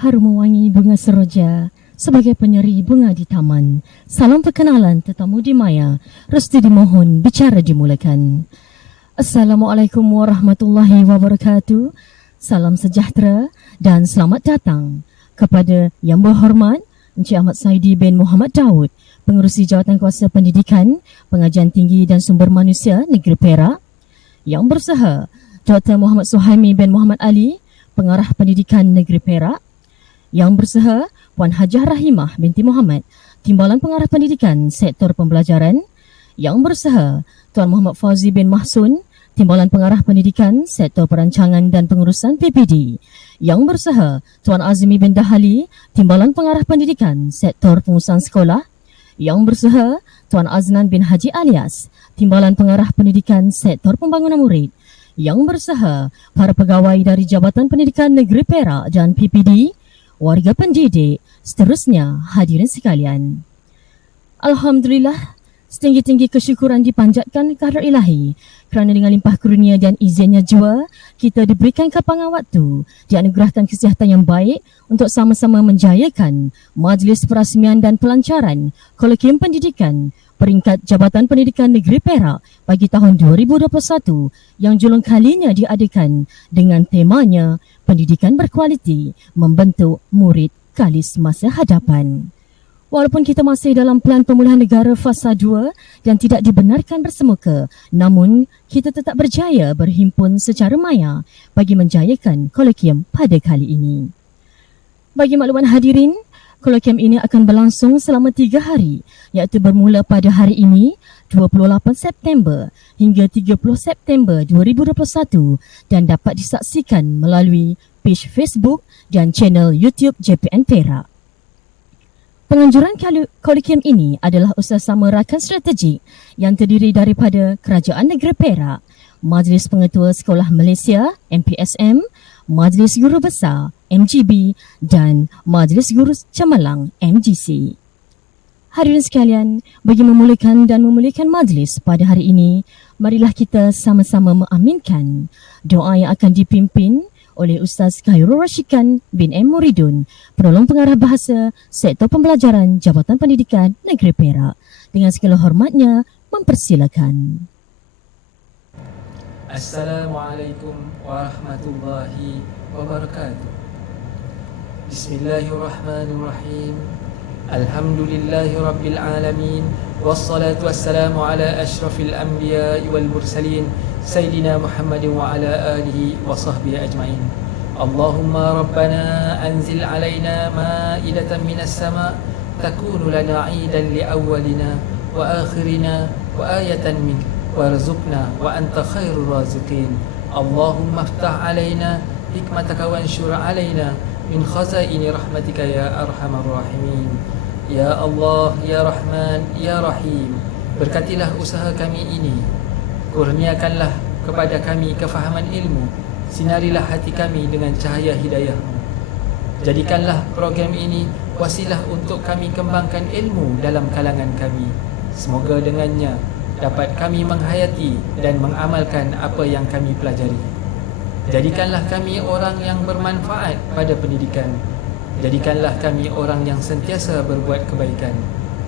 Harum mewangi bunga seroja sebagai penyeri bunga di taman. Salam perkenalan tetamu di maya. Restu dimohon, bicara dimulakan. Assalamualaikum warahmatullahi wabarakatuh. Salam sejahtera dan selamat datang kepada Yang Berhormat Encik Ahmad Saidi bin Muhammad Daud, Pengerusi Jawatankuasa Pendidikan, Pengajian Tinggi dan Sumber Manusia Negeri Perak. Yang bersaha Dr. Muhammad Suhaimi bin Muhammad Ali, Pengarah Pendidikan Negeri Perak. Yang bersaha Puan Hajah Rahimah binti Muhammad, Timbalan Pengarah Pendidikan Sektor Pembelajaran. Yang bersaha Tuan Muhammad Fauzi bin Mahsun, Timbalan Pengarah Pendidikan Sektor Perancangan dan Pengurusan PPD. Yang bersaha Tuan Azmi bin Dahali, Timbalan Pengarah Pendidikan Sektor Pengurusan Sekolah. Yang bersaha Tuan Aznan bin Haji Alias, Timbalan Pengarah Pendidikan Sektor Pembangunan Murid. Yang bersaha para pegawai dari Jabatan Pendidikan Negeri Perak dan PPD, warga pendidik, seterusnya hadirin sekalian. Alhamdulillah, setinggi-tinggi kesyukuran dipanjatkan kehadrat Ilahi kerana dengan limpah kurnia dan izinnya jua kita diberikan kapangan waktu, dianugerahkan kesihatan yang baik untuk sama-sama menjayakan Majlis Perasmian dan Pelancaran Kolokium Pendidikan peringkat Jabatan Pendidikan Negeri Perak bagi tahun 2021 yang julung kalinya diadakan dengan temanya Pendidikan Berkualiti Membentuk Murid Kalis Masa Hadapan. Walaupun kita masih dalam Pelan Pemulihan Negara Fasa 2 dan tidak dibenarkan bersemuka, namun kita tetap berjaya berhimpun secara maya bagi menjayakan kolokium pada kali ini. Bagi makluman hadirin, kolokium ini akan berlangsung selama 3 hari, iaitu bermula pada hari ini 28 September hingga 30 September 2021 dan dapat disaksikan melalui page Facebook dan channel YouTube JPN Perak. Penganjuran kolokium ini adalah usaha-sama rakan strategik yang terdiri daripada Kerajaan Negeri Perak, Majlis Pengetua Sekolah Malaysia MPSM, Majlis Guru Besar MGB dan Majlis Guru Cemerlang MGC. Hadirin sekalian, bagi memulakan dan memuliakan majlis pada hari ini, marilah kita sama-sama mengaminkan doa yang akan dipimpin oleh Ustaz Khairul Rashikan bin M. Muridun, Penolong Pengarah Bahasa Sektor Pembelajaran Jabatan Pendidikan Negeri Perak. Dengan segala hormatnya, mempersilakan. Assalamualaikum warahmatullahi wabarakatuh. Bismillahirrahmanirrahim. Alhamdulillahi Rabbil Alamin. Wassalatu wassalamu ala ashrafil anbiya'i wal mursalin Sayyidina Muhammadin wa ala alihi wa sahbihi ajma'in. Allahumma Rabbana anzil alayna ma'idatan minas sama' takunu lana 'idan li awwalina wa akhirina wa ayatan min warzuqna wa anta khairur raziqin. Allahumma iftah alayna hikmataka wa anshur alayna min khazaini rahmatika ya arhamar rahimin. Ya Allah, Ya Rahman, Ya Rahim, berkatilah usaha kami ini, kurniakanlah kepada kami kefahaman ilmu, sinarilah hati kami dengan cahaya hidayah-Mu. Jadikanlah program ini wasilah untuk kami kembangkan ilmu dalam kalangan kami. Semoga dengannya dapat kami menghayati dan mengamalkan apa yang kami pelajari. Jadikanlah kami orang yang bermanfaat pada pendidikan. Jadikanlah kami orang yang sentiasa berbuat kebaikan.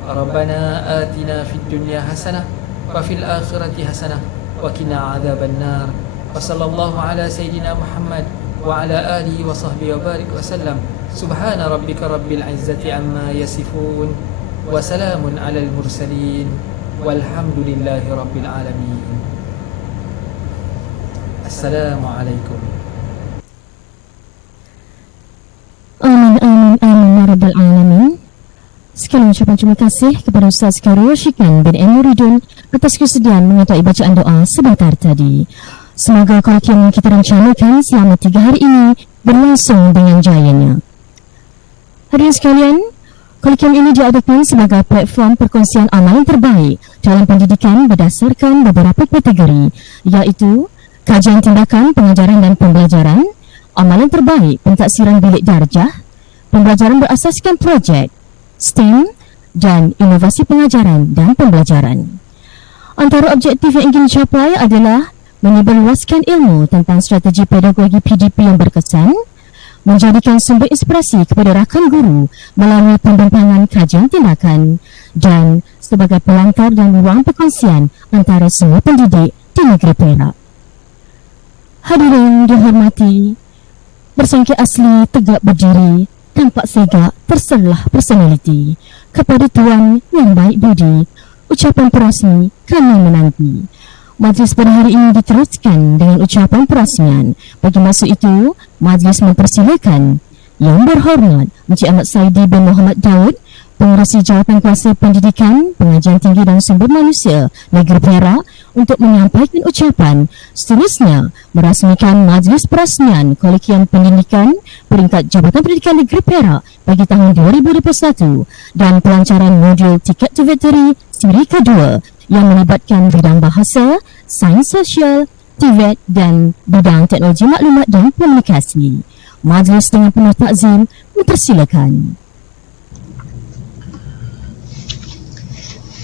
Rabbana atina fid dunya hasanah wa fil akhirati hasanah wa qina adzabannar. Wa sallallahu ala sayidina Muhammad wa ala alihi wa sahbihi wa barik wa sallam. Subhana rabbika rabbil izzati amma yasifun wa salamun alal mursalin walhamdulillahi rabbil alamin. Assalamualaikum. Amin, amin, amin, ya Rabbal Alamin. Sekali ucapan terima kasih kepada Ustaz Karul Syikan bin Muridun atas kesediaan mengetahui bacaan doa sebentar tadi. Semoga kolakium yang kita rencanakan selama 3 hari ini berlangsung dengan jayanya. Hadirin sekalian, kolakium ini diadakan sebagai platform perkongsian amalan terbaik dalam pendidikan berdasarkan beberapa kategori, iaitu kajian tindakan pengajaran dan pembelajaran, amalan terbaik pentaksiran bilik darjah, pembelajaran berasaskan projek, STEM dan inovasi pengajaran dan pembelajaran. Antara objektif yang ingin dicapai adalah menyebarluaskan ilmu tentang strategi pedagogi PDP yang berkesan, menjadikan sumber inspirasi kepada rakan guru melalui pembimbangan kajian tindakan dan sebagai pelantar dan ruang perkongsian antara semua pendidik di negeri Perak. Hadirin dihormati, bersangkit asli tegak berdiri, tampak segak terselah personaliti. Kepada Tuan yang baik budi, ucapan perasmi kami menanti. Majlis pada hari ini diteruskan dengan ucapan perasmian. Bagi masa itu, majlis mempersilakan Yang Berhormat Encik Ahmad Saidi bin Muhammad Daud, Pengerusi Jawatan Kuasa Pendidikan, Pengajian Tinggi dan Sumber Manusia Negeri Perak untuk menyampaikan ucapan. Seterusnya, merasmikan Majlis Perasmian Kolakium Pendidikan peringkat Jabatan Pendidikan Negeri Perak bagi tahun 2021 dan pelancaran modul Ticket to Victory siri kedua yang melibatkan bidang bahasa, sains sosial, TVET dan bidang teknologi maklumat dan komunikasi. Majlis dengan penuh takzim mempersilakan.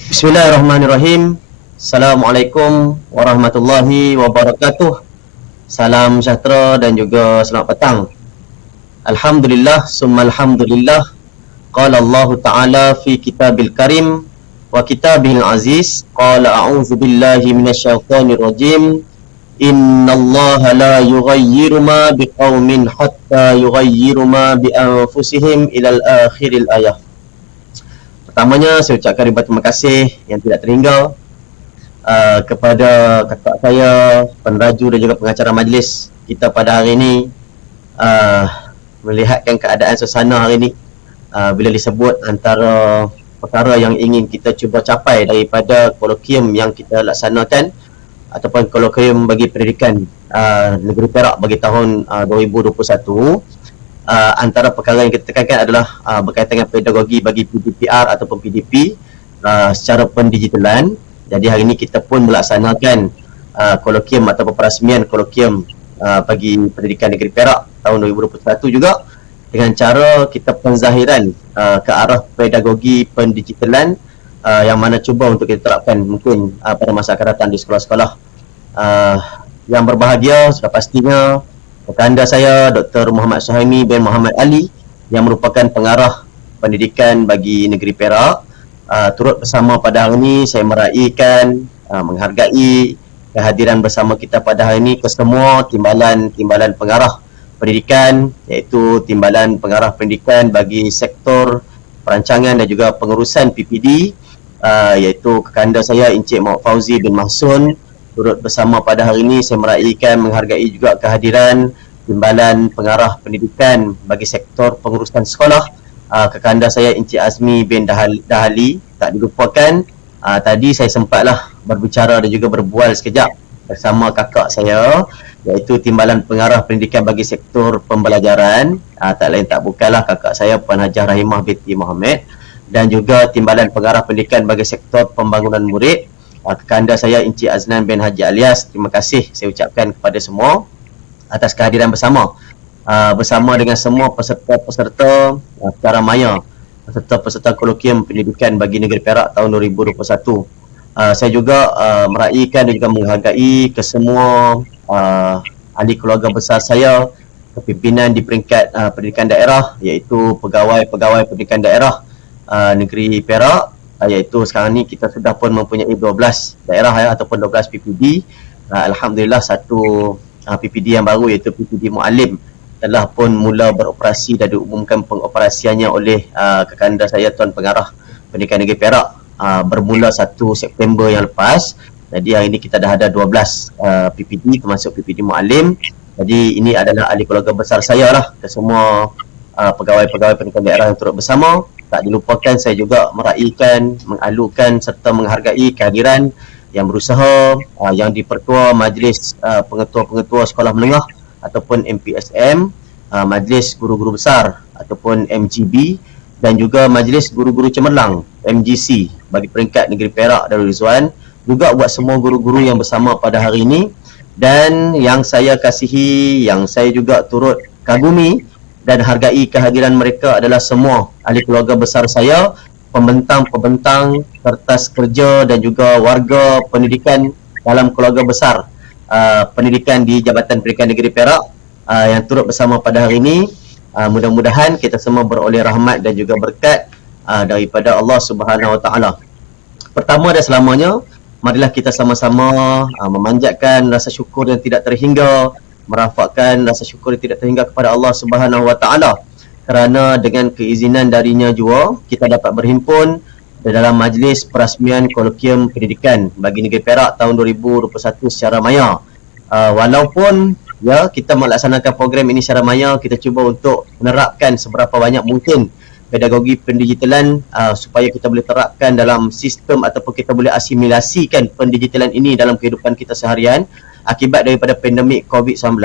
Bismillahirrahmanirrahim. Assalamualaikum warahmatullahi wabarakatuh. Salam sejahtera dan juga selamat petang. Alhamdulillah summa alhamdulillah. Qala Allah Ta'ala fi kitabil karim wa kitabihil aziz. Qala a'udzu billahi minasyaitonir rajim. Innallaha la yughayyiru ma biqaumin hatta yughayyiru ma bi anfusihim ilal akhiril ayah. Pertamanya, saya ucapkan ribuan terima kasih yang tidak terhingga kepada kakak saya, peneraju dan juga pengacara majlis kita pada hari ini. Melihatkan keadaan suasana hari ini, bila disebut antara perkara yang ingin kita cuba capai daripada kolokium yang kita laksanakan ataupun kolokium bagi pendidikan negeri Perak bagi tahun 2021, antara perkara yang kita tekankan adalah berkaitan dengan pedagogi bagi PDPR ataupun PDP secara pendigitalan. Jadi hari ini kita pun melaksanakan kolokium atau perasmian kolokium bagi pendidikan negeri Perak tahun 2021 juga dengan cara kita penzahiran ke arah pedagogi pendigitalan yang mana cuba untuk kita terapkan mungkin pada masa akan datang di sekolah-sekolah. Yang berbahagia sudah pastinya Kakanda saya Dr. Muhammad Suhaimi bin Muhammad Ali yang merupakan pengarah pendidikan bagi negeri Perak. Turut bersama pada hari ini saya meraihkan, menghargai kehadiran bersama kita pada hari ini ke semua timbalan pengarah pendidikan, iaitu timbalan pengarah pendidikan bagi sektor perancangan dan juga pengurusan PPD, iaitu Kakanda saya Encik Muhammad Fauzi bin Mahsun. Turut bersama pada hari ini saya meraihkan, menghargai juga kehadiran timbalan pengarah pendidikan bagi sektor pengurusan sekolah, Kakanda saya Encik Azmi bin Dahali. Tak dilupakan, tadi saya sempatlah berbicara dan juga berbual sekejap bersama kakak saya, iaitu Timbalan Pengarah Pendidikan bagi Sektor Pembelajaran, tak lain tak bukanlah kakak saya Puan Hajah Rahimah binti Mohamed, dan juga Timbalan Pengarah Pendidikan bagi Sektor Pembangunan Murid, kekanda saya Encik Aznan bin Haji Alias. Terima kasih saya ucapkan kepada semua atas kehadiran bersama dengan semua peserta-peserta secara maya, peserta-peserta kolokium pendidikan bagi negeri Perak tahun 2021. Saya juga meraihkan dan juga menghargai ke semua ahli keluarga besar saya, kepimpinan di peringkat pendidikan daerah, iaitu pegawai-pegawai pendidikan daerah negeri Perak, iaitu sekarang ni kita sudah pun mempunyai 12 daerah ataupun 12 PPD. Alhamdulillah satu PPD yang baru iaitu PPD Mualim telah pun mula beroperasi dan diumumkan pengoperasiannya oleh kekanda saya Tuan Pengarah Pendidikan Negeri Perak bermula 1 September yang lepas. Jadi hari ini kita dah ada 12 PPD termasuk PPD Mualim. Jadi ini adalah ahli keluarga besar saya lah ke semua pegawai-pegawai pendidikan daerah yang turut bersama. Tak dilupakan saya juga meraihkan, mengalukan serta menghargai kehadiran yang berusaha yang dipertua Majlis Pengetua-Pengetua Sekolah Menengah ataupun MPSM, Majlis Guru-Guru Besar ataupun MGB, dan juga Majlis Guru-Guru Cemerlang MGC bagi peringkat negeri Perak Darul Rizwan, juga buat semua guru-guru yang bersama pada hari ini. Dan yang saya kasihi, yang saya juga turut kagumi dan hargai kehadiran mereka adalah semua ahli keluarga besar saya, pembentang-pembentang kertas kerja dan juga warga pendidikan dalam keluarga besar pendidikan di Jabatan Pendidikan Negeri Perak yang turut bersama pada hari ini. Mudah-mudahan kita semua beroleh rahmat dan juga berkat daripada Allah Subhanahu Wa Taala. Pertama dan selamanya, marilah kita sama-sama memanjatkan rasa syukur yang tidak terhingga, merafakkan rasa syukur yang tidak terhingga kepada Allah Subhanahu Wa Taala, kerana dengan keizinan darinya jua kita dapat berhimpun dalam majlis perasmian kolokium pendidikan bagi negeri Perak tahun 2021 secara maya. Walaupun kita melaksanakan program ini secara maya, kita cuba untuk menerapkan seberapa banyak mungkin pedagogi pendigitalan supaya kita boleh terapkan dalam sistem ataupun kita boleh asimilasikan pendigitalan ini dalam kehidupan kita seharian akibat daripada pandemik COVID-19.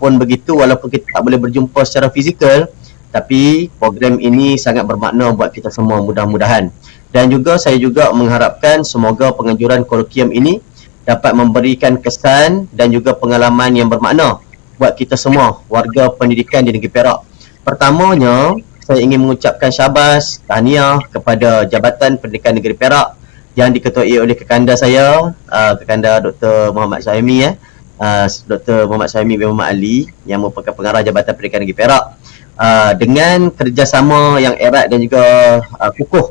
Pun begitu, walaupun kita tak boleh berjumpa secara fizikal, tapi program ini sangat bermakna buat kita semua, mudah-mudahan. Dan juga saya juga mengharapkan semoga penganjuran kolokium ini dapat memberikan kesan dan juga pengalaman yang bermakna buat kita semua warga pendidikan di negeri Perak. Pertamanya, saya ingin mengucapkan syabas, tahniah kepada Jabatan Pendidikan Negeri Perak yang diketuai oleh kekanda saya, kekanda Dr. Muhammad Suhaimi, Dr. Muhammad Suhaimi bin Muhammad Ali, yang merupakan pengarah Jabatan Pendidikan Negeri Perak. Dengan kerjasama yang erat dan juga kukuh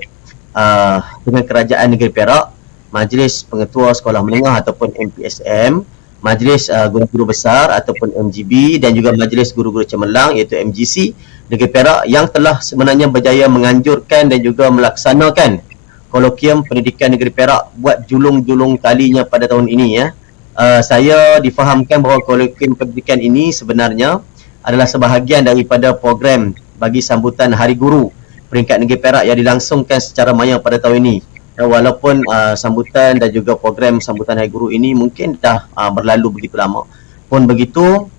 dengan Kerajaan Negeri Perak, Majlis Pengetua Sekolah Menengah ataupun MPSM, Majlis Guru-Guru Besar ataupun MGB, dan juga Majlis Guru-Guru Cemerlang iaitu MGC Negeri Perak, yang telah sebenarnya berjaya menganjurkan dan juga melaksanakan kolokium pendidikan Negeri Perak buat julung-julung kalinya pada tahun ini. Saya difahamkan bahawa kolokium pendidikan ini sebenarnya adalah sebahagian daripada program bagi sambutan Hari Guru peringkat Negeri Perak yang dilangsungkan secara maya pada tahun ini. Walaupun sambutan dan juga program sambutan Hari Guru ini mungkin dah berlalu begitu lama, pun begitu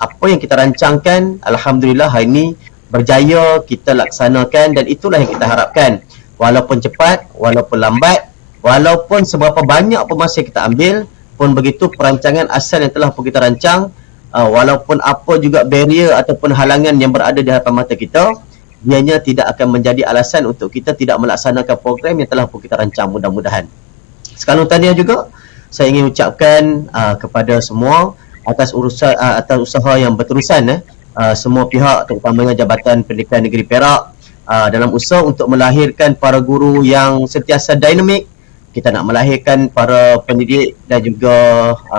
apa yang kita rancangkan, alhamdulillah hari ini berjaya kita laksanakan, dan itulah yang kita harapkan. Walaupun cepat, walaupun lambat, walaupun seberapa banyak pun masa kita ambil, pun begitu perancangan asal yang telah pun kita rancang, walaupun apa juga barrier ataupun halangan yang berada di hadapan mata kita, ianya tidak akan menjadi alasan untuk kita tidak melaksanakan program yang telah pun kita rancang, mudah-mudahan. Sekalian tahniah juga saya ingin ucapkan kepada semua atas usaha yang berterusan semua pihak, terutamanya Jabatan Pendidikan Negeri Perak dalam usaha untuk melahirkan para guru yang sentiasa dinamik. Kita nak melahirkan para pendidik dan juga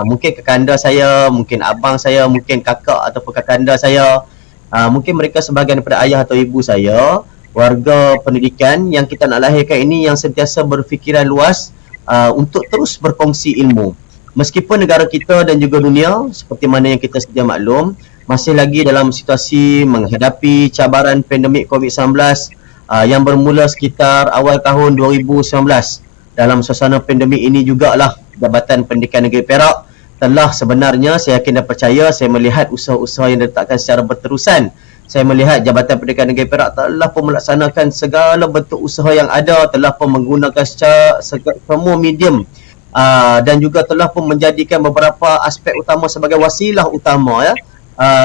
mungkin kekanda saya, mungkin abang saya, mungkin kakak ataupun kakanda saya, mungkin mereka sebahagian daripada ayah atau ibu saya, warga pendidikan yang kita nak lahirkan ini yang sentiasa berfikiran luas untuk terus berkongsi ilmu. Meskipun negara kita dan juga dunia seperti mana yang kita sedia maklum masih lagi dalam situasi menghadapi cabaran pandemik COVID-19 yang bermula sekitar awal tahun 2019. Dalam suasana pandemik ini jugalah Jabatan Pendidikan Negeri Perak telah sebenarnya, saya yakin dan percaya, saya melihat usaha-usaha yang diletakkan secara berterusan. Saya melihat Jabatan Pendidikan Negeri Perak telah pun melaksanakan segala bentuk usaha yang ada, telah pun menggunakan semua medium dan juga telah pun menjadikan beberapa aspek utama sebagai wasilah utama, ya.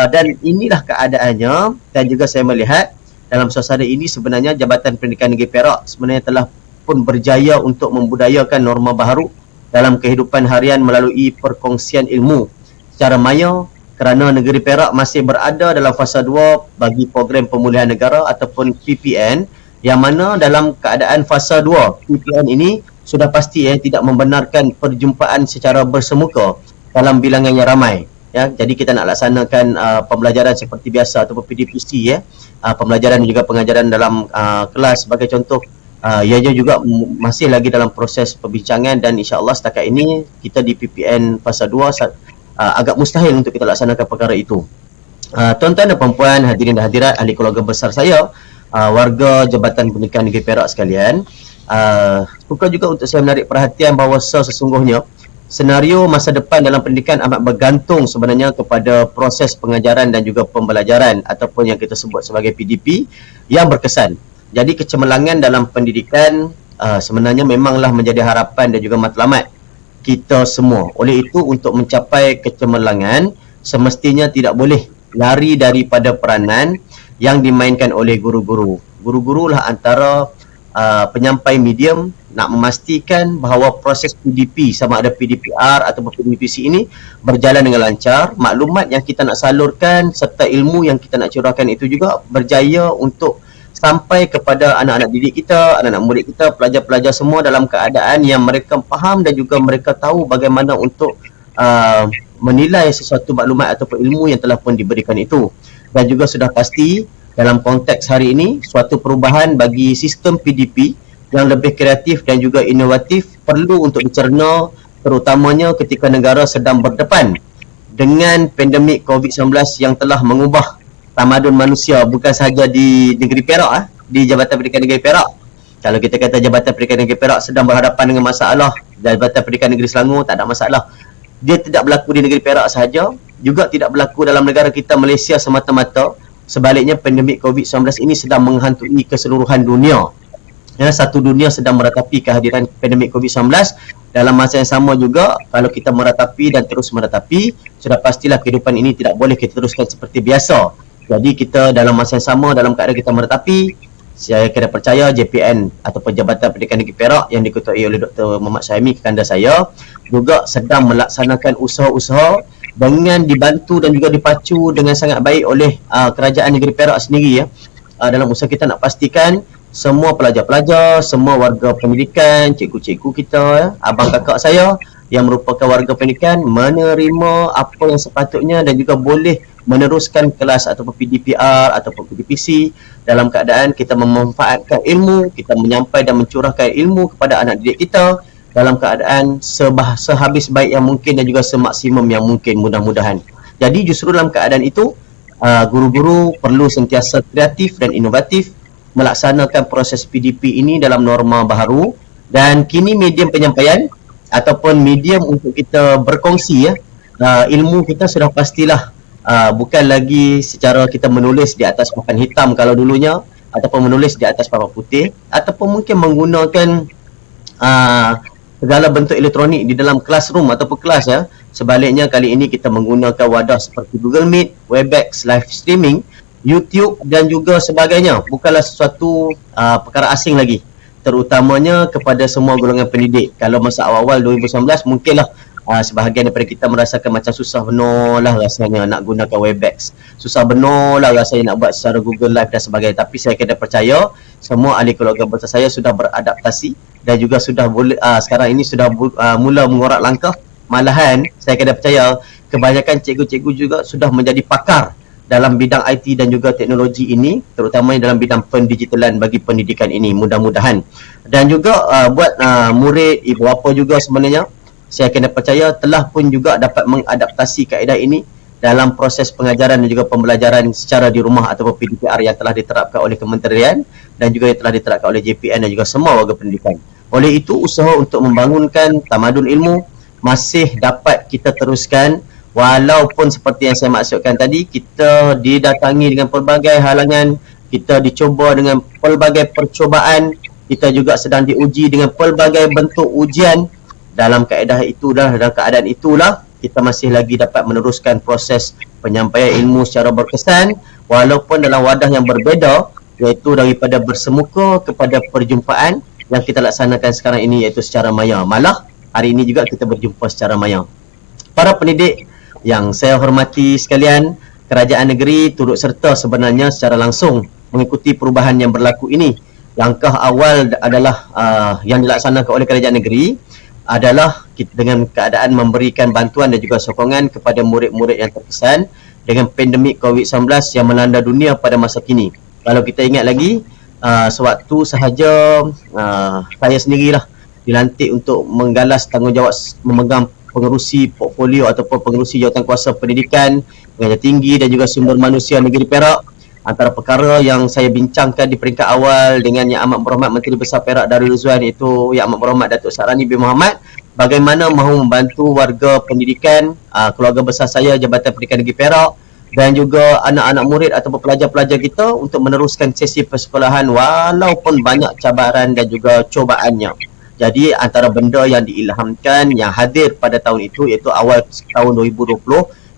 Dan inilah keadaannya, dan juga saya melihat dalam suasana ini sebenarnya Jabatan Pendidikan Negeri Perak sebenarnya telah pun berjaya untuk membudayakan norma baharu dalam kehidupan harian melalui perkongsian ilmu secara maya, kerana negeri Perak masih berada dalam fasa 2 bagi program pemulihan negara ataupun PPN, yang mana dalam keadaan fasa 2 PPN ini sudah pasti tidak membenarkan perjumpaan secara bersemuka dalam bilangan yang ramai. Ya, jadi kita nak laksanakan pembelajaran seperti biasa ataupun PDPC, pembelajaran dan juga pengajaran dalam kelas sebagai contoh. Ianya juga masih lagi dalam proses perbincangan, dan insya-Allah setakat ini kita di PPN fasa 2 agak mustahil untuk kita laksanakan perkara itu. Tuan-tuan dan puan-puan, hadirin dan hadirat, ahli keluarga besar saya, warga Jabatan Pendidikan Negeri Perak sekalian, suka juga untuk saya menarik perhatian bahawa sesungguhnya senario masa depan dalam pendidikan amat bergantung sebenarnya kepada proses pengajaran dan juga pembelajaran ataupun yang kita sebut sebagai PDP yang berkesan. Jadi kecemerlangan dalam pendidikan sebenarnya memanglah menjadi harapan dan juga matlamat kita semua. Oleh itu, untuk mencapai kecemerlangan semestinya tidak boleh lari daripada peranan yang dimainkan oleh guru-guru. Guru-guru lah antara penyampai medium nak memastikan bahawa proses PDP, sama ada PDPR ataupun PDPC ini berjalan dengan lancar. Maklumat yang kita nak salurkan serta ilmu yang kita nak curahkan itu juga berjaya untuk sampai kepada anak-anak didik kita, anak-anak murid kita, pelajar-pelajar semua dalam keadaan yang mereka faham dan juga mereka tahu bagaimana untuk menilai sesuatu maklumat ataupun ilmu yang telah pun diberikan itu. Dan juga sudah pasti dalam konteks hari ini, suatu perubahan bagi sistem PDP yang lebih kreatif dan juga inovatif perlu untuk dicerna, terutamanya ketika negara sedang berdepan dengan pandemik COVID-19 yang telah mengubah tamadun manusia, bukan sahaja di negeri Perak, di Jabatan Pendidikan Negeri Perak. Kalau kita kata Jabatan Pendidikan Negeri Perak sedang berhadapan dengan masalah, Jabatan Pendidikan Negeri Selangor tak ada masalah. Dia tidak berlaku di negeri Perak sahaja, juga tidak berlaku dalam negara kita Malaysia semata-mata. Sebaliknya, pandemik COVID-19 ini sedang menghantui keseluruhan dunia. Ya, satu dunia sedang meratapi kehadiran pandemik COVID-19. Dalam masa yang sama juga, kalau kita meratapi dan terus meratapi, sudah pastilah kehidupan ini tidak boleh kita teruskan seperti biasa. Jadi kita dalam masa yang sama, dalam keadaan kita meratapi, saya kira percaya JPN ataupun Jabatan Pendidikan Negeri Perak yang diketuai oleh Dr. Muhammad Syahimi, kekanda saya, juga sedang melaksanakan usaha-usaha dengan dibantu dan juga dipacu dengan sangat baik oleh kerajaan negeri Perak sendiri, ya. Dalam usaha kita nak pastikan semua pelajar-pelajar, semua warga pendidikan, cikgu-cikgu kita, abang kakak saya yang merupakan warga pendidikan menerima apa yang sepatutnya dan juga boleh meneruskan kelas ataupun PDPR ataupun PDPC dalam keadaan kita memanfaatkan ilmu, kita menyampaikan dan mencurahkan ilmu kepada anak didik kita dalam keadaan sehabis baik yang mungkin dan juga semaksimum yang mungkin, mudah-mudahan. Jadi justru dalam keadaan itu, guru-guru perlu sentiasa kreatif dan inovatif melaksanakan proses PDP ini dalam norma baharu, dan kini medium penyampaian ataupun medium untuk kita berkongsi, ilmu kita sudah pastilah bukan lagi secara kita menulis di atas papan hitam kalau dulunya, ataupun menulis di atas papan putih, ataupun mungkin menggunakan segala bentuk elektronik di dalam classroom ataupun kelas, ya. Sebaliknya kali ini kita menggunakan wadah seperti Google Meet, Webex, live streaming, YouTube dan juga sebagainya. Bukanlah sesuatu perkara asing lagi, terutamanya kepada semua golongan pendidik. Kalau masa awal-awal 2019 mungkinlah sebahagian daripada kita merasakan macam susah benar lah rasanya nak gunakan Webex, susah benar lah rasanya nak buat secara Google Live dan sebagainya. Tapi saya kena percaya semua ahli keluarga besar saya sudah beradaptasi dan juga sudah boleh sekarang ini sudah mula mengorak langkah. Malahan saya kena percaya kebanyakan cikgu-cikgu juga sudah menjadi pakar dalam bidang IT dan juga teknologi ini, terutama dalam bidang pendigitalan bagi pendidikan ini, mudah-mudahan. Dan juga buat murid, ibu bapa juga sebenarnya, saya kena percaya telah pun juga dapat mengadaptasi kaedah ini dalam proses pengajaran dan juga pembelajaran secara di rumah ataupun PDPR yang telah diterapkan oleh kementerian dan juga yang telah diterapkan oleh JPN dan juga semua warga pendidikan. Oleh itu, usaha untuk membangunkan tamadun ilmu, masih dapat kita teruskan, walaupun seperti yang saya maksudkan tadi, kita didatangi dengan pelbagai halangan, kita dicuba dengan pelbagai percubaan, kita juga sedang diuji dengan pelbagai bentuk ujian. Dalam keadaan itulah kita masih lagi dapat meneruskan proses penyampaian ilmu secara berkesan, walaupun dalam wadah yang berbeza, iaitu daripada bersemuka kepada perjumpaan yang kita laksanakan sekarang ini, iaitu secara maya. Malah hari ini juga kita berjumpa secara maya. Para pendidik yang saya hormati sekalian, kerajaan negeri turut serta sebenarnya secara langsung mengikuti perubahan yang berlaku ini. Langkah awal adalah yang dilaksanakan oleh kerajaan negeri adalah dengan keadaan memberikan bantuan dan juga sokongan kepada murid-murid yang terkesan dengan pandemik COVID-19 yang melanda dunia pada masa kini. Kalau kita ingat lagi, sewaktu sahaja saya sendirilah dilantik untuk menggalas tanggungjawab memegang pengerusi portfolio ataupun pengerusi jawatankuasa pendidikan, pengajar tinggi dan juga sumber manusia negeri Perak. Antara perkara yang saya bincangkan di peringkat awal dengan Yang Amat Berhormat Menteri Besar Perak Darul Rizwan, iaitu Yang Amat Berhormat Datuk Sarani bin Muhammad, bagaimana mahu membantu warga pendidikan, keluarga besar saya Jabatan Pendidikan Negeri Perak dan juga anak-anak murid ataupun pelajar-pelajar kita untuk meneruskan sesi persekolahan walaupun banyak cabaran dan juga cobaannya. Jadi antara benda yang diilhamkan yang hadir pada tahun itu, iaitu awal tahun 2020,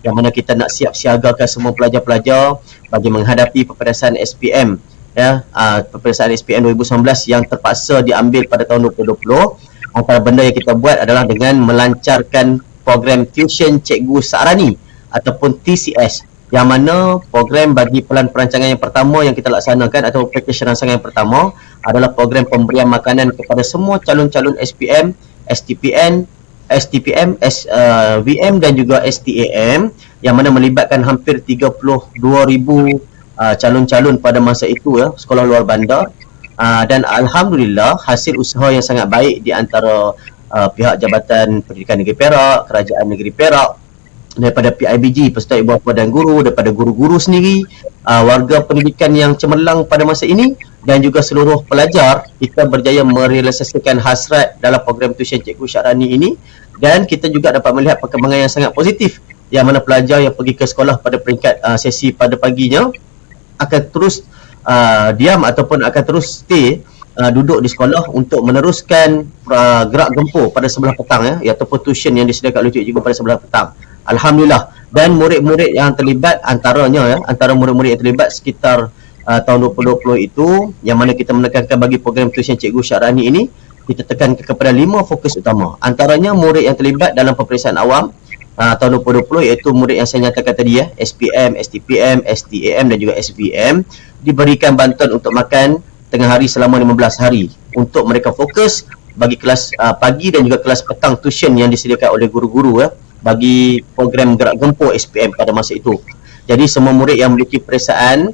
yang mana kita nak siap siagakan semua pelajar-pelajar bagi menghadapi peperiksaan SPM, peperiksaan SPM 2019 yang terpaksa diambil pada tahun 2020. Antara benda yang kita buat adalah dengan melancarkan program tuition cikgu Sarani ataupun TCS, yang mana program bagi pelan perancangan yang pertama yang kita laksanakan atau package rangsangan yang pertama adalah program pemberian makanan kepada semua calon-calon SPM, STPM, VM dan juga STAM, yang mana melibatkan hampir 32,000 calon-calon pada masa itu, sekolah luar bandar. Dan alhamdulillah hasil usaha yang sangat baik di antara pihak Jabatan Pendidikan Negeri Perak, Kerajaan Negeri Perak, daripada PIBG, Persatuan Ibu Bapa dan Guru, daripada guru-guru sendiri, warga pendidikan yang cemerlang pada masa ini dan juga seluruh pelajar, kita berjaya merealisasikan hasrat dalam program tuition Cikgu Syarani ini. Dan kita juga dapat melihat perkembangan yang sangat positif, yang mana pelajar yang pergi ke sekolah pada peringkat sesi pada paginya akan terus diam ataupun akan terus stay duduk di sekolah untuk meneruskan gerak gempur pada sebelah petang, ataupun tuition yang disediakan oleh cikgu pada sebelah petang. Alhamdulillah. Dan murid-murid yang terlibat antara murid-murid yang terlibat sekitar tahun 2020 itu, yang mana kita menekankan bagi program tuition Cikgu Syarani ini, kita tekankan kepada 5 fokus utama. Antaranya murid yang terlibat dalam peperiksaan awam tahun 2020, iaitu murid yang saya nyatakan tadi, SPM, STPM, STAM dan juga SVM, diberikan bantuan untuk makan tengah hari selama 15 hari untuk mereka fokus bagi kelas pagi dan juga kelas petang tuition yang disediakan oleh guru-guru bagi program gerak gempur SPM pada masa itu. Jadi semua murid yang memiliki perasaan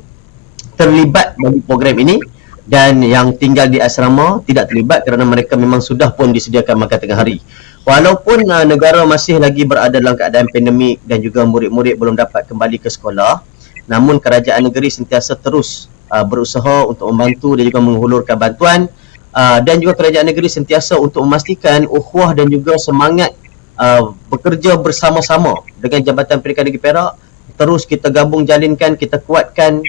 terlibat bagi program ini, dan yang tinggal di asrama tidak terlibat kerana mereka memang sudah pun disediakan makan tengah hari. Walaupun negara masih lagi berada dalam keadaan pandemik dan juga murid-murid belum dapat kembali ke sekolah, namun kerajaan negeri sentiasa terus berusaha untuk membantu dan juga menghulurkan bantuan, dan juga kerajaan negeri sentiasa untuk memastikan ukhuwah dan juga semangat bekerja bersama-sama dengan Jabatan Pendidikan Negeri Perak terus kita gabung jalinkan, kita kuatkan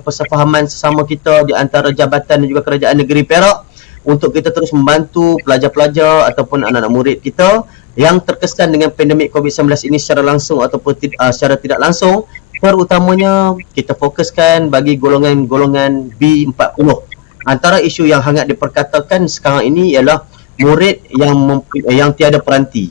persefahaman sesama kita di antara jabatan dan juga kerajaan negeri Perak untuk kita terus membantu pelajar-pelajar ataupun anak-anak murid kita yang terkesan dengan pandemik COVID-19 ini secara langsung ataupun secara tidak langsung. Terutamanya kita fokuskan bagi golongan-golongan B40. Antara isu yang hangat diperkatakan sekarang ini ialah murid yang tiada peranti,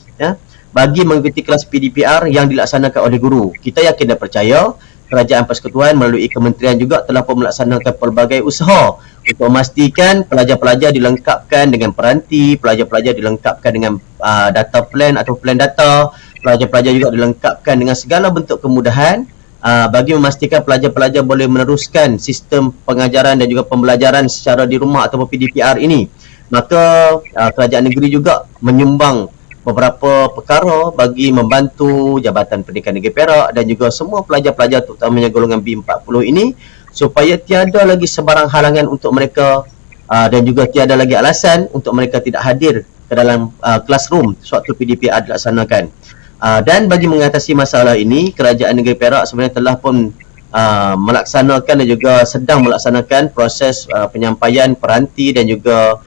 bagi mengikuti kelas PDPR yang dilaksanakan oleh guru. Kita yakin dan percaya Kerajaan Persekutuan melalui kementerian juga telah pun melaksanakan pelbagai usaha untuk memastikan pelajar-pelajar dilengkapkan dengan peranti, pelajar-pelajar dilengkapkan dengan data plan atau plan data, pelajar-pelajar juga dilengkapkan dengan segala bentuk kemudahan bagi memastikan pelajar-pelajar boleh meneruskan sistem pengajaran dan juga pembelajaran secara di rumah ataupun PDPR ini. Maka kerajaan negeri juga menyumbang beberapa perkara bagi membantu Jabatan Pendidikan Negeri Perak dan juga semua pelajar-pelajar terutamanya golongan B40 ini supaya tiada lagi sebarang halangan untuk mereka dan juga tiada lagi alasan untuk mereka tidak hadir ke dalam classroom sewaktu PDPR dilaksanakan. Dan bagi mengatasi masalah ini, Kerajaan Negeri Perak sebenarnya telah pun melaksanakan dan juga sedang melaksanakan proses penyampaian peranti dan juga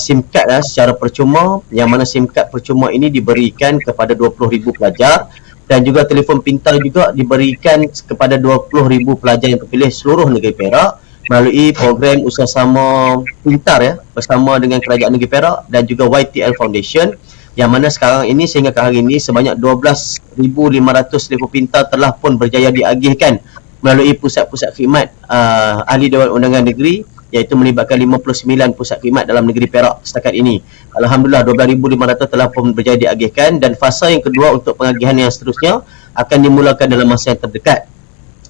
SIM card secara percuma, yang mana SIM card percuma ini diberikan kepada 20,000 pelajar dan juga telefon pintar juga diberikan kepada 20,000 pelajar yang terpilih seluruh negeri Perak melalui program usaha-sama pintar bersama dengan Kerajaan Negeri Perak dan juga YTL Foundation, yang mana sekarang ini sehingga ke hari ini sebanyak 12,500 telefon pintar telah pun berjaya diagihkan melalui pusat-pusat khidmat Ahli Dewan Undangan Negeri, iaitu melibatkan 59 pusat khidmat dalam negeri Perak setakat ini. Alhamdulillah 12,500 telah pun berjaya diagihkan, dan fasa yang kedua untuk pengagihan yang seterusnya akan dimulakan dalam masa yang terdekat.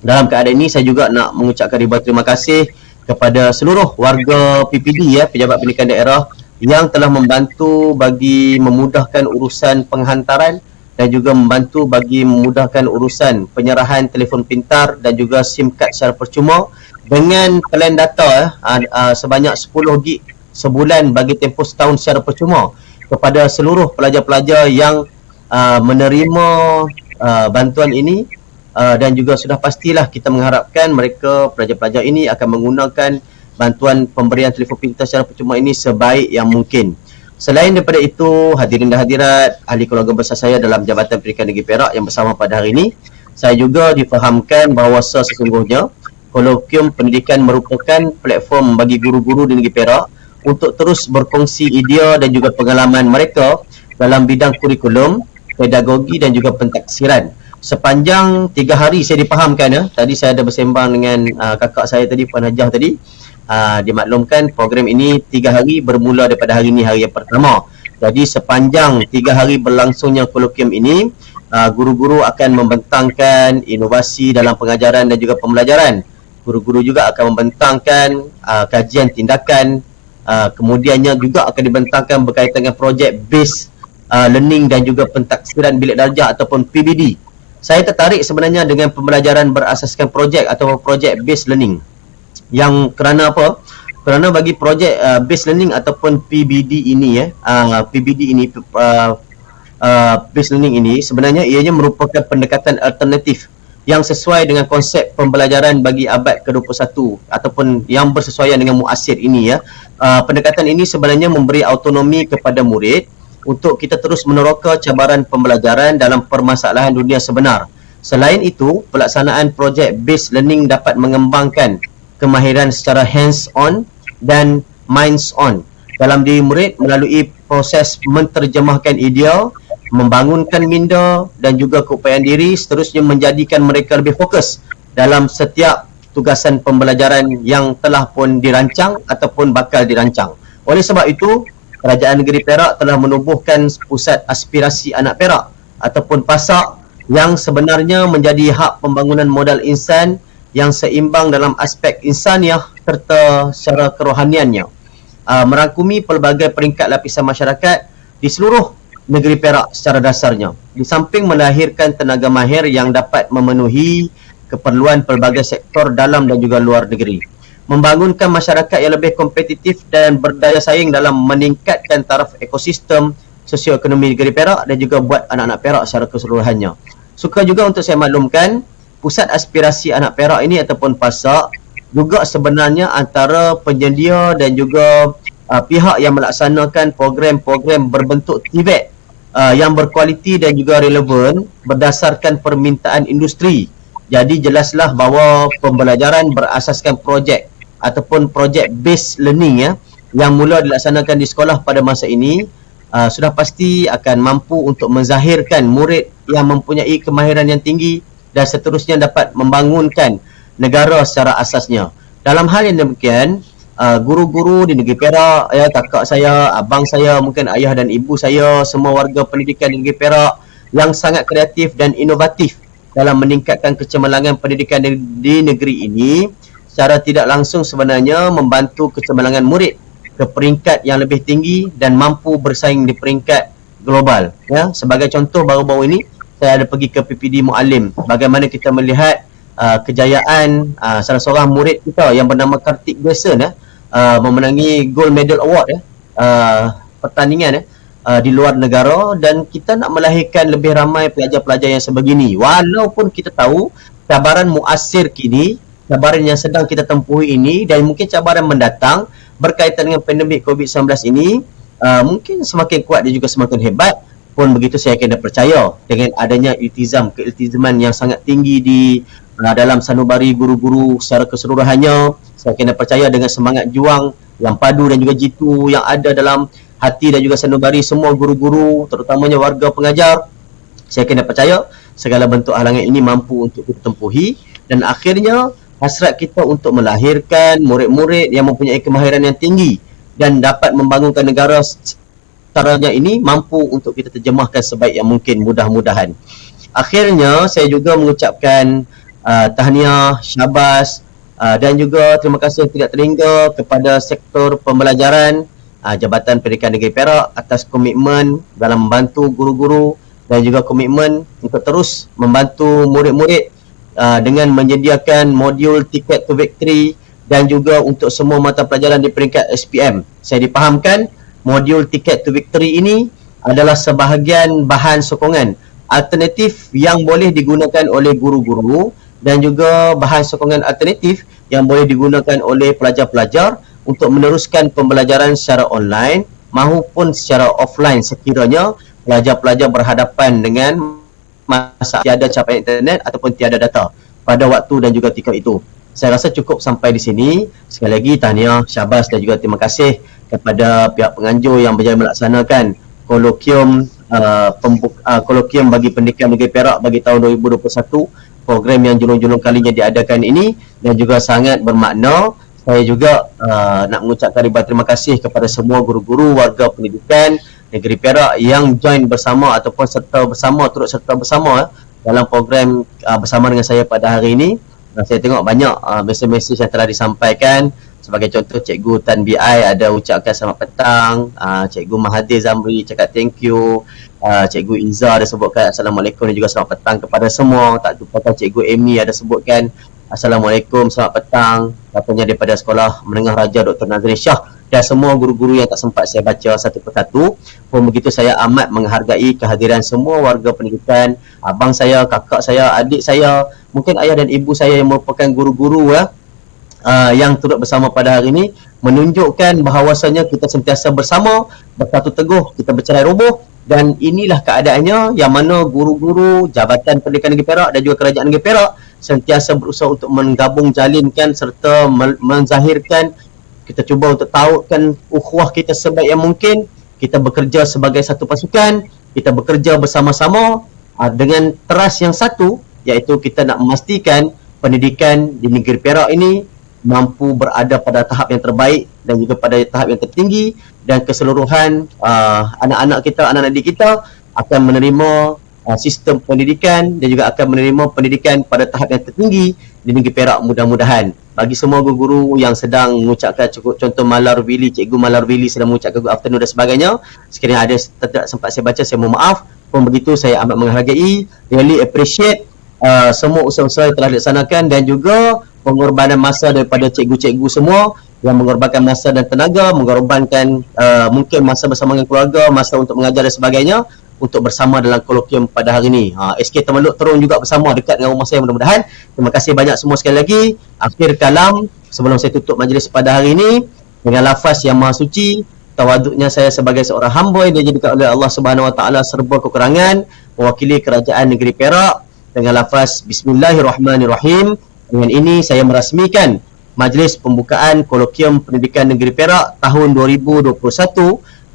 Dalam keadaan ini saya juga nak mengucapkan ribuan terima kasih kepada seluruh warga PPD Pejabat Pendidikan Daerah yang telah membantu bagi memudahkan urusan penghantaran dan juga membantu bagi memudahkan urusan penyerahan telefon pintar dan juga SIM card secara percuma dengan plan data sebanyak 10 gig sebulan bagi tempoh setahun secara percuma kepada seluruh pelajar-pelajar yang menerima bantuan ini, dan juga sudah pastilah kita mengharapkan mereka pelajar-pelajar ini akan menggunakan bantuan pemberian telefon pintar secara percuma ini sebaik yang mungkin. Selain daripada itu, hadirin dan hadirat, ahli keluarga besar saya dalam Jabatan Pendidikan Negeri Perak yang bersama pada hari ini, saya juga difahamkan bahawa sesungguhnya kolokium pendidikan merupakan platform bagi guru-guru di Negeri Perak untuk terus berkongsi idea dan juga pengalaman mereka dalam bidang kurikulum, pedagogi dan juga pentaksiran. Sepanjang 3 hari saya difahamkan tadi saya ada bersembang dengan kakak saya tadi, Puan Hajah tadi, dimaklumkan program ini 3 hari bermula daripada hari ini, hari yang pertama. Jadi sepanjang 3 hari berlangsungnya kolokium ini, guru-guru akan membentangkan inovasi dalam pengajaran dan juga pembelajaran. Guru-guru juga akan membentangkan kajian tindakan, kemudiannya juga akan dibentangkan berkaitan dengan projek based learning dan juga pentaksiran bilik darjah ataupun PBD. Saya tertarik sebenarnya dengan pembelajaran berasaskan projek atau projek based learning. Yang kerana apa? Kerana bagi projek based learning ataupun PBD ini based learning ini sebenarnya ianya merupakan pendekatan alternatif yang sesuai dengan konsep pembelajaran bagi abad ke-21 ataupun yang bersesuaian dengan muasir ini pendekatan ini sebenarnya memberi autonomi kepada murid untuk kita terus meneroka cabaran pembelajaran dalam permasalahan dunia sebenar. Selain itu, pelaksanaan projek based learning dapat mengembangkan kemahiran secara hands-on dan minds-on dalam diri murid melalui proses menterjemahkan idea, membangunkan minda dan juga keupayaan diri, seterusnya menjadikan mereka lebih fokus dalam setiap tugasan pembelajaran yang telah pun dirancang ataupun bakal dirancang. Oleh sebab itu, Kerajaan Negeri Perak telah menubuhkan Pusat Aspirasi Anak Perak ataupun PASAK yang sebenarnya menjadi hak pembangunan modal insan yang seimbang dalam aspek insaniah serta secara kerohaniannya, merangkumi pelbagai peringkat lapisan masyarakat di seluruh negeri Perak secara dasarnya, di samping melahirkan tenaga mahir yang dapat memenuhi keperluan pelbagai sektor dalam dan juga luar negeri, membangunkan masyarakat yang lebih kompetitif dan berdaya saing dalam meningkatkan taraf ekosistem sosioekonomi negeri Perak dan juga buat anak-anak Perak secara keseluruhannya. Suka juga untuk saya maklumkan, Pusat Aspirasi Anak Perak ini ataupun PASAK juga sebenarnya antara penyedia dan juga pihak yang melaksanakan program-program berbentuk TVET yang berkualiti dan juga relevan berdasarkan permintaan industri. Jadi jelaslah bahawa pembelajaran berasaskan projek ataupun projek based learning yang mula dilaksanakan di sekolah pada masa ini sudah pasti akan mampu untuk menzahirkan murid yang mempunyai kemahiran yang tinggi dan seterusnya dapat membangunkan negara secara asasnya. Dalam hal yang demikian, guru-guru di negeri Perak, kakak saya, abang saya, mungkin ayah dan ibu saya, semua warga pendidikan di negeri Perak yang sangat kreatif dan inovatif dalam meningkatkan kecemerlangan pendidikan di negeri ini, secara tidak langsung sebenarnya membantu kecemerlangan murid ke peringkat yang lebih tinggi dan mampu bersaing di peringkat global. Sebagai contoh, baru-baru ini saya ada pergi ke PPD Muallim, bagaimana kita melihat kejayaan salah seorang murid kita yang bernama Kartik Gerson memenangi Gold Medal Award pertandingan di luar negara, dan kita nak melahirkan lebih ramai pelajar-pelajar yang sebegini. Walaupun kita tahu cabaran muasir kini, cabaran yang sedang kita tempuhi ini dan mungkin cabaran mendatang berkaitan dengan pandemik COVID-19 ini mungkin semakin kuat dan juga semakin hebat. Pun begitu saya kena percaya dengan adanya keiltizaman yang sangat tinggi di dalam sanubari guru-guru secara keseluruhannya. Saya kena percaya dengan semangat juang yang padu dan juga jitu yang ada dalam hati dan juga sanubari semua guru-guru, terutamanya warga pengajar. Saya kena percaya segala bentuk halangan ini mampu untuk kita tempuhi, dan akhirnya hasrat kita untuk melahirkan murid-murid yang mempunyai kemahiran yang tinggi dan dapat membangunkan negara caranya ini mampu untuk kita terjemahkan sebaik yang mungkin, mudah-mudahan. Akhirnya saya juga mengucapkan tahniah, syabas dan juga terima kasih tidak terhingga kepada sektor pembelajaran Jabatan Pendidikan Negeri Perak atas komitmen dalam membantu guru-guru dan juga komitmen untuk terus membantu murid-murid dengan menyediakan modul Ticket to Victory dan juga untuk semua mata pelajaran di peringkat SPM. Saya dipahamkan modul Ticket to Victory ini adalah sebahagian bahan sokongan alternatif yang boleh digunakan oleh guru-guru dan juga bahan sokongan alternatif yang boleh digunakan oleh pelajar-pelajar untuk meneruskan pembelajaran secara online maupun secara offline sekiranya pelajar-pelajar berhadapan dengan masa tiada capaian internet ataupun tiada data pada waktu dan juga ketika itu. Saya rasa cukup sampai di sini. Sekali lagi tahniah, syabas dan juga terima kasih kepada pihak penganjur yang berjaya melaksanakan kolokium kolokium bagi pendidikan negeri Perak bagi tahun 2021, program yang julung-julung kalinya diadakan ini, dan juga sangat bermakna. Saya juga nak mengucapkan ribuan terima kasih kepada semua guru-guru warga pendidikan negeri Perak yang join bersama ataupun turut serta bersama dalam program bersama dengan saya pada hari ini. Saya tengok banyak mesej-mesej yang telah disampaikan. Sebagai contoh, Cikgu Tan BI ada ucapkan selamat petang, Cikgu Mahathir Zamri cakap thank you, Cikgu Iza ada sebutkan Assalamualaikum dan juga selamat petang kepada semua. Tak lupakan Cikgu Amy ada sebutkan Assalamualaikum, selamat petang, katanya daripada Sekolah Menengah Raja Dr. Nazrin Shah, dan semua guru-guru yang tak sempat saya baca satu persatu. Pun begitu, saya amat menghargai kehadiran semua warga pendidikan, abang saya, kakak saya, adik saya, mungkin ayah dan ibu saya yang merupakan guru-guru yang turut bersama pada hari ini, menunjukkan bahawasanya kita sentiasa bersama, bersatu teguh, kita bercerai roboh, dan inilah keadaannya yang mana guru-guru Jabatan Pendidikan Negeri Perak dan juga Kerajaan Negeri Perak sentiasa berusaha untuk menggabung jalinkan serta menzahirkan, kita cuba untuk tautkan ukhuwah kita sebaik yang mungkin. Kita bekerja sebagai satu pasukan, kita bekerja bersama-sama dengan teras yang satu, iaitu kita nak memastikan pendidikan di negeri Perak ini mampu berada pada tahap yang terbaik dan juga pada tahap yang tertinggi, dan keseluruhan anak-anak kita, anak-anak didik kita akan menerima sistem pendidikan dan juga akan menerima pendidikan pada tahap yang tertinggi di negeri Perak, mudah-mudahan. Bagi semua guru-guru yang sedang mengucapkan contoh Malar Willy, Cikgu Malar Willy sedang mengucapkan good afternoon dan sebagainya, sekiranya ada tidak sempat saya baca, saya mohon maaf. Pun begitu, saya amat menghargai, really appreciate semua usaha-usaha yang telah dilaksanakan dan juga pengorbanan masa daripada cikgu-cikgu semua yang mengorbankan masa dan tenaga, mengorbankan mungkin masa bersama dengan keluarga, masa untuk mengajar dan sebagainya untuk bersama dalam kolokium pada hari ini. SK Temeluk Terung juga bersama dekat dengan rumah saya, mudah-mudahan. Terima kasih banyak semua sekali lagi. Akhir kalam, sebelum saya tutup majlis pada hari ini dengan lafaz yang maha suci, tawaduknya saya sebagai seorang hamba yang dijadikan oleh Allah Subhanahu Wa Taala serba kekurangan, mewakili kerajaan negeri Perak dengan lafaz Bismillahirrahmanirrahim. Dengan ini saya merasmikan majlis pembukaan kolokium pendidikan negeri Perak tahun 2021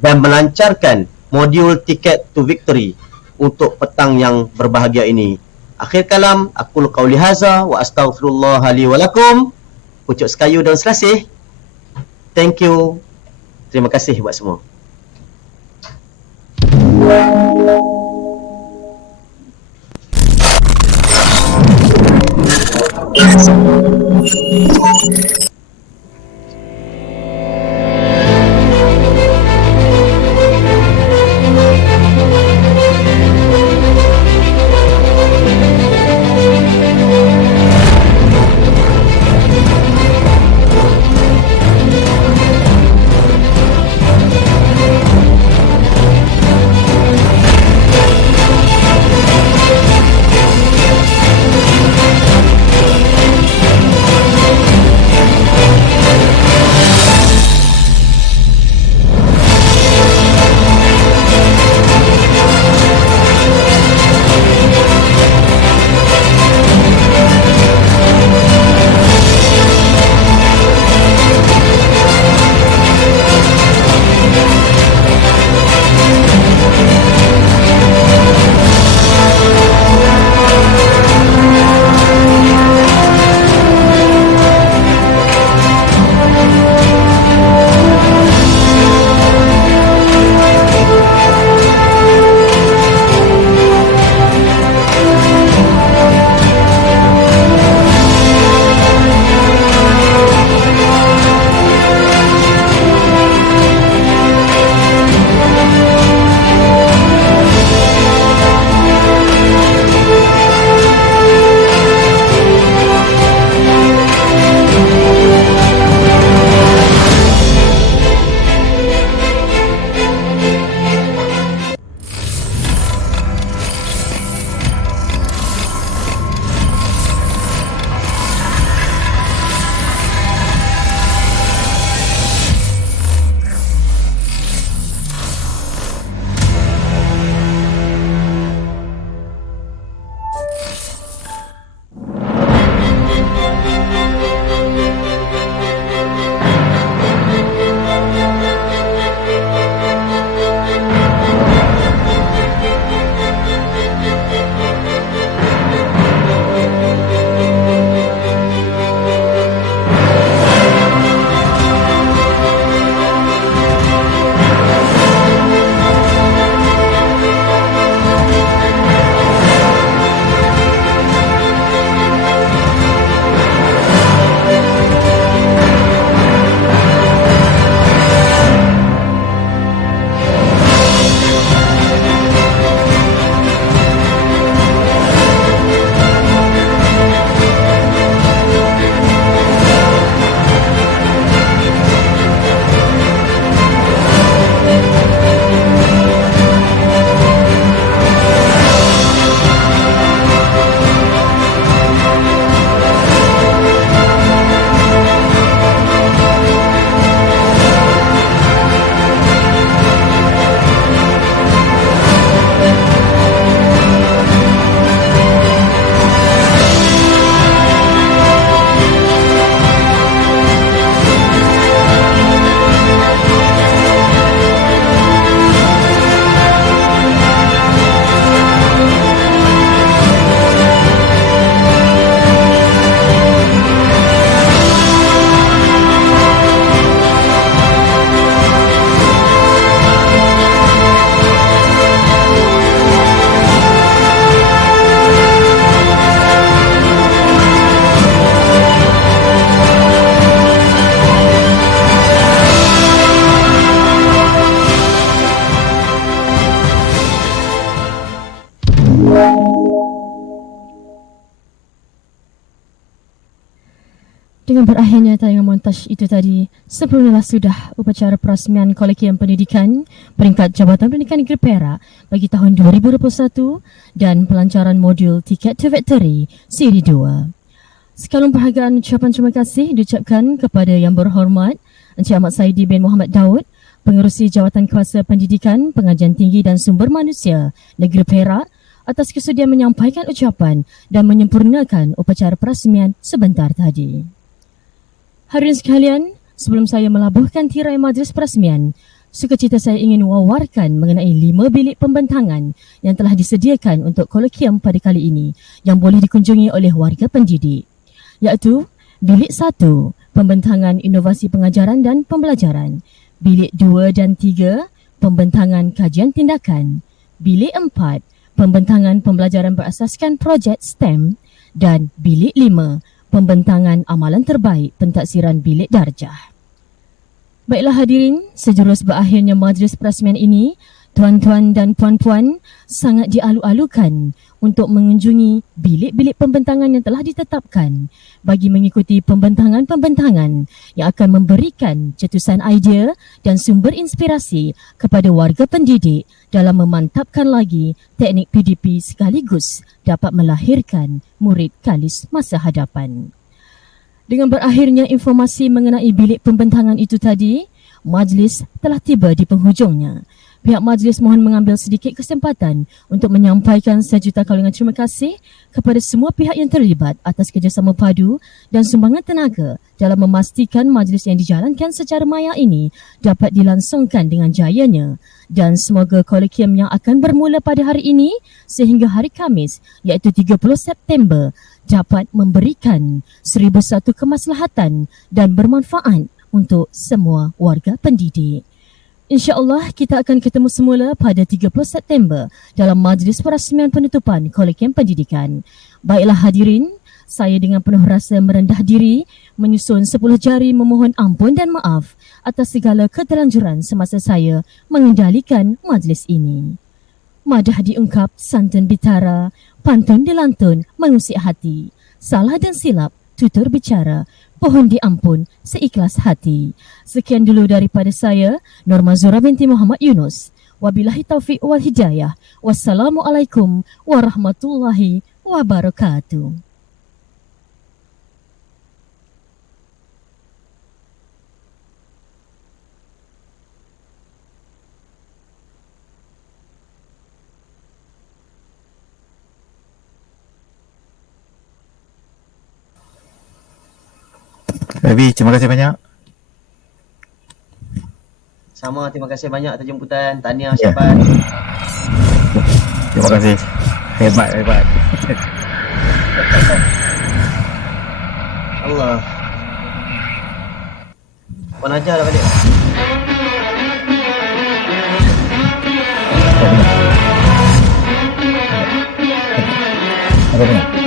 dan melancarkan modul Ticket to Victory untuk petang yang berbahagia ini. Akhir kalam, aqul qauli hadza wa astaghfirullah li wa lakum. Pucuk sekayu dan selasih. Thank you. Terima kasih buat semua. Dengan berakhirnya tayangan montaj itu tadi, sebelumnya sudah upacara perasmian Kolegium Pendidikan peringkat Jabatan Pendidikan Negeri Perak bagi tahun 2021 dan pelancaran modul Ticket to Victory Siri 2. Sekalum penghargaan ucapan terima kasih diucapkan kepada Yang Berhormat Encik Ahmad Saidi bin Muhammad Daud, Pengerusi Jawatan Kuasa Pendidikan, Pengajian Tinggi dan Sumber Manusia Negeri Perak atas kesudian menyampaikan ucapan dan menyempurnakan upacara perasmian sebentar tadi. Hadirin sekalian, sebelum saya melabuhkan tirai majlis perasmian, sukacita saya ingin wawarkan mengenai 5 bilik pembentangan yang telah disediakan untuk kolokium pada kali ini yang boleh dikunjungi oleh warga pendidik, iaitu bilik 1, pembentangan inovasi pengajaran dan pembelajaran, bilik 2 dan 3, pembentangan kajian tindakan, bilik 4, pembentangan pembelajaran berasaskan projek STEM dan bilik 5, pembentangan amalan terbaik pentaksiran bilik darjah. Baiklah hadirin, sejurus berakhirnya majlis perasmian ini, tuan-tuan dan puan-puan sangat dialu-alukan untuk mengunjungi bilik-bilik pembentangan yang telah ditetapkan bagi mengikuti pembentangan-pembentangan yang akan memberikan cetusan idea dan sumber inspirasi kepada warga pendidik dalam memantapkan lagi teknik PDP sekaligus dapat melahirkan murid kalis masa hadapan. Dengan berakhirnya informasi mengenai bilik pembentangan itu tadi, majlis telah tiba di penghujungnya. Pihak majlis mohon mengambil sedikit kesempatan untuk menyampaikan sejuta kalangan terima kasih kepada semua pihak yang terlibat atas kerjasama padu dan sumbangan tenaga dalam memastikan majlis yang dijalankan secara maya ini dapat dilangsungkan dengan jayanya, dan semoga kolokium yang akan bermula pada hari ini sehingga hari Khamis iaitu 30 September dapat memberikan 1001 kemaslahatan dan bermanfaat untuk semua warga pendidik. InsyaAllah kita akan ketemu semula pada 30 September dalam majlis perasmian penutupan Kolokium Pendidikan. Baiklah hadirin, saya dengan penuh rasa merendah diri menyusun 10 jari memohon ampun dan maaf atas segala keterlanjuran semasa saya mengendalikan majlis ini. Madah diungkap, santun bitara, pantun dilantun, mengusik hati. Salah dan silap, tutur bicara, pohon diampun seikhlas hati. Sekian dulu daripada saya, Norma Zura binti Muhammad Yunus. Wabillahi taufiq wal hidayah. Wassalamualaikum warahmatullahi wabarakatuh. Ravi, terima kasih banyak. Sama, terima kasih banyak atas jemputan. Tahniah Ya. Syaban. Terima kasih. Hebat. Allah. Puan ajar dah balik. Apa benar?